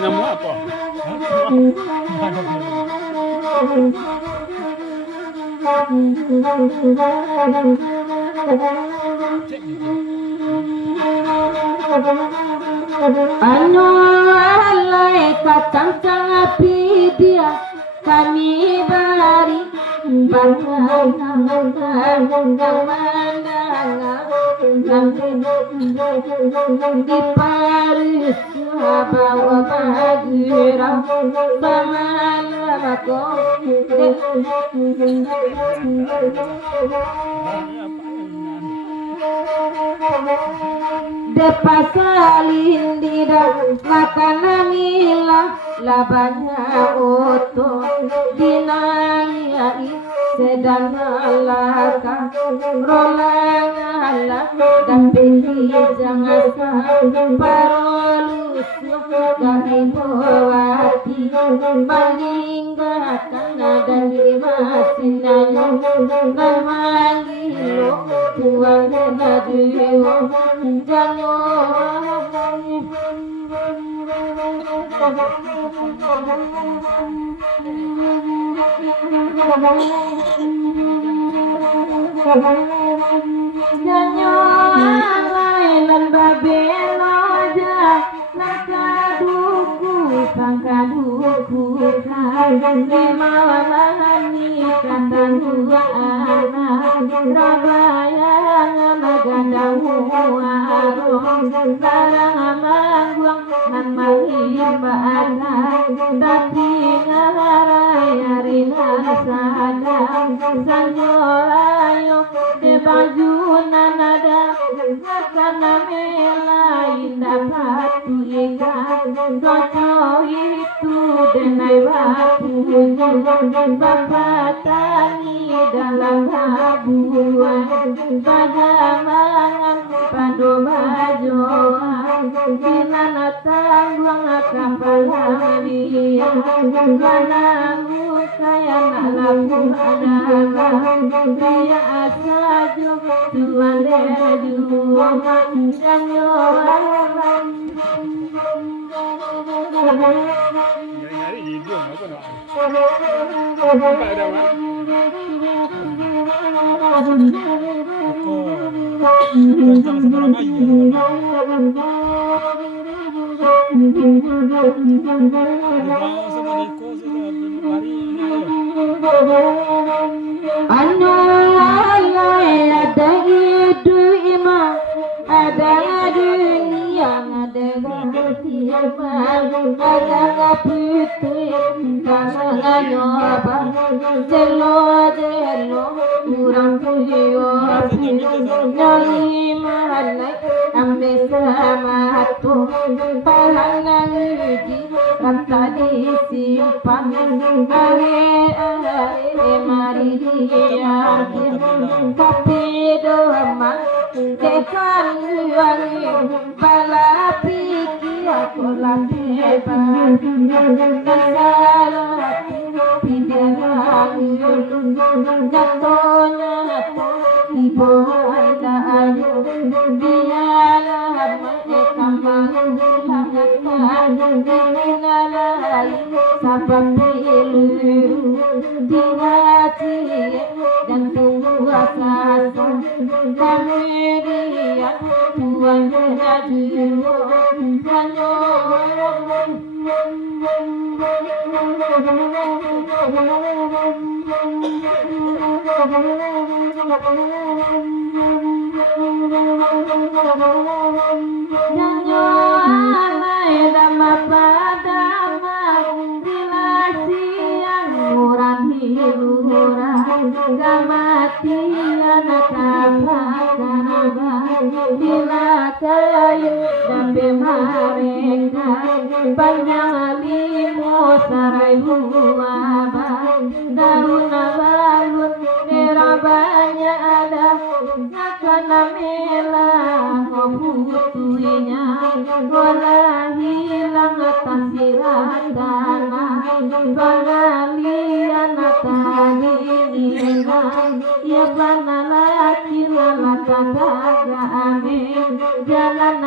Nemu apa? Anu alai kacang api dia kami bari di Paris bawa bagira samalako de pasalin tidak makanan ilah labanya oto dinayai sedang alaka rolang ala dan pinti jangan parolus dari bawati meninggalkan dan dimasinanya namanya tuan nadiyo jangan nyanyo lailan babeno ja nakaduku pangkaduku kan malamani kandang dua anak rabayangan gandang warung sarang mangguang nan mahimbaana dati ngarai arina sadang sanyorayo de baju nanada karena melain dapat ikan doco itu denai bapunya bapak tani dalam habuan bagamangan padu bajoan binana tangguang kapal harian mana kaya nak lampu adalah dia saja tuan dua dan nyoran Nyari hidung apa nak? Tak ada apa? Kencang seberang aja. Kalau sama Niko sudah hari anu alai ada itu imam ada dunia ada siapa ada putih karena nyoba jelo jelo kurang tujuh nyali mana ambil sama tu pahangan uji rata disimpan mari dia tapi doma tekan wangi bala pikir aku lambeban salah pindah jatuhnya ibu ada ayu dialah mereka mengulangkan dinalai sabab pilu di hati dan puasa kemudian Tuhan menjadimu sarai huabah daun balun merabanya ada nakana mela koputuinya wala hilang tasirandana bangalian tani nina ya bana la kila la tataga amin jalan